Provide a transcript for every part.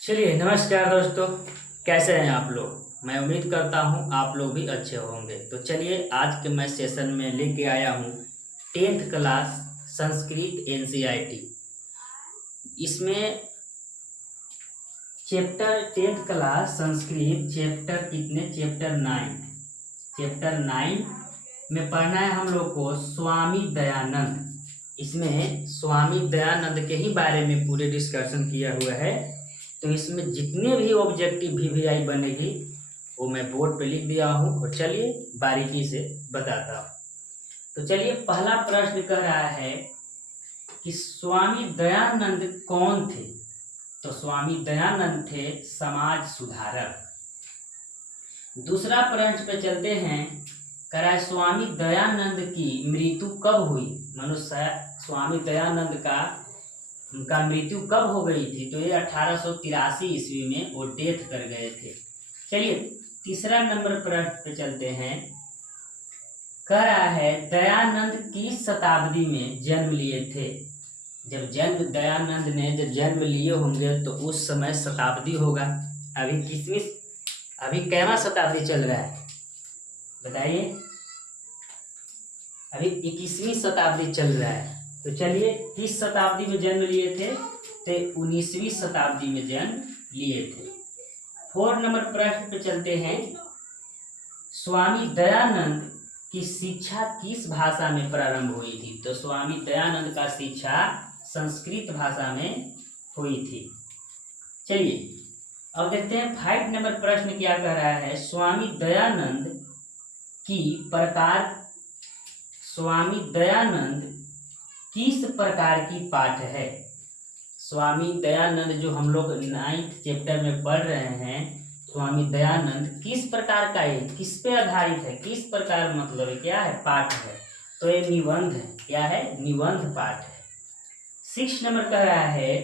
चलिए नमस्कार दोस्तों, कैसे हैं आप लोग। मैं उम्मीद करता हूं आप लोग भी अच्छे होंगे। तो चलिए आज के मैं सेशन में लेके आया हूं 10th क्लास संस्कृत एनसीईआरटी। इसमें chapter 10th class Sanskrit chapter 9 में पढ़ना है हम लोग को स्वामी दयानंद। इसमें स्वामी दयानंद के ही बारे में पूरे डिस्कशन किया हुआ है। तो इसमें जितने भी ऑब्जेक्टिव वीवीआई बनेगी वो मैं बोर्ड पे लिख दिया हूँ और चलिए बारीकी से बताता हूँ। तो चलिए पहला प्रश्न कर रहा है कि स्वामी दयानंद कौन थे। तो स्वामी दयानंद थे समाज सुधारक। दूसरा प्रश्न पे चलते हैं, कह रहा है स्वामी दयानंद की मृत्यु कब हुई। मनुष्य स्वामी दयानंद का उनका मृत्यु कब हो गई थी। तो ये 1883 ईस्वी में वो डेथ कर गए थे। चलिए तीसरा नंबर प्रश्न पे चलते हैं, कह रहा है दयानंद किस शताब्दी में जन्म लिए थे। दयानंद ने जब जन्म लिए होंगे तो उस समय शताब्दी होगा। अभी कैवा शताब्दी चल रहा है बताइए। अभी 21वीं शताब्दी चल रहा है। तो चलिए किस शताब्दी में जन्म लिए थे। तो 19वीं शताब्दी में जन्म लिए थे। 4 नंबर प्रश्न पे चलते हैं, स्वामी दयानंद की शिक्षा किस भाषा में प्रारंभ हुई थी। तो स्वामी दयानंद का शिक्षा संस्कृत भाषा में हुई थी। चलिए अब देखते हैं 5 नंबर प्रश्न क्या कह रहा है, स्वामी दयानंद किस प्रकार की पाठ है। स्वामी दयानंद जो हम लोग 9th चैप्टर में पढ़ रहे हैं, स्वामी दयानंद किस प्रकार का है, किस पे आधारित है, किस प्रकार मतलब है, क्या है, पाठ है। तो ये निबंध है। क्या है, निबंध पाठ है। 6 नंबर कह रहा है,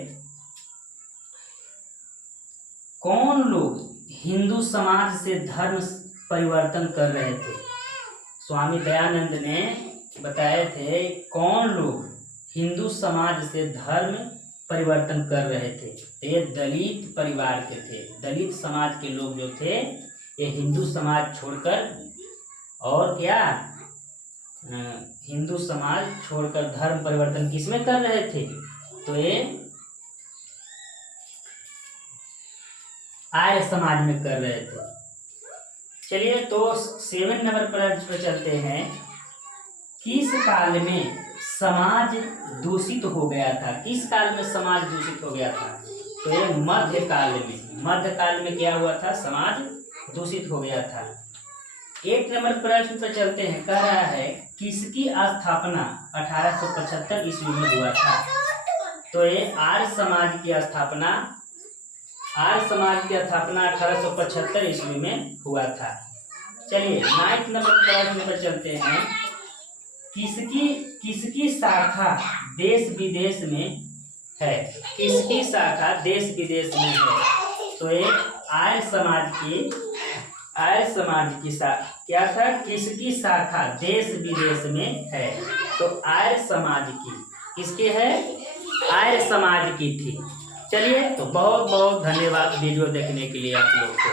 कौन लोग हिंदू समाज से धर्म परिवर्तन कर रहे थे। स्वामी दयानंद ने बताए थे कौन लोग हिंदू समाज से धर्म परिवर्तन कर रहे थे। तो ये दलित परिवार के थे। दलित समाज के लोग जो थे ये हिंदू समाज छोड़कर और क्या हिंदू समाज छोड़कर धर्म परिवर्तन किसमें कर रहे थे। तो ये आर्य समाज में कर रहे थे। चलिए तो 7 नंबर प्रश्न पर चलते हैं, किस काल में समाज दूषित हो गया था। किस काल में समाज दूषित हो गया था। तो ये मध्यकाल में क्या हुआ था, समाज दूषित हो गया था। 8 नंबर प्रश्न पर चलते हैं, कह रहा है किसकी स्थापना 1875 ईस्वी में हुआ था। तो ये आर्य समाज की स्थापना 1875 ईस्वी में हुआ था। चलिए 9 नंबर प्रश्न पर चलते हैं, किसकी शाखा देश विदेश में है। किसकी शाखा देश विदेश में है। तो ये आर्य समाज की क्या था, किसकी शाखा देश विदेश में है। तो आर्य समाज की किसकी है, आर्य समाज की थी। चलिए तो बहुत बहुत धन्यवाद वीडियो देखने के लिए आप लोग को।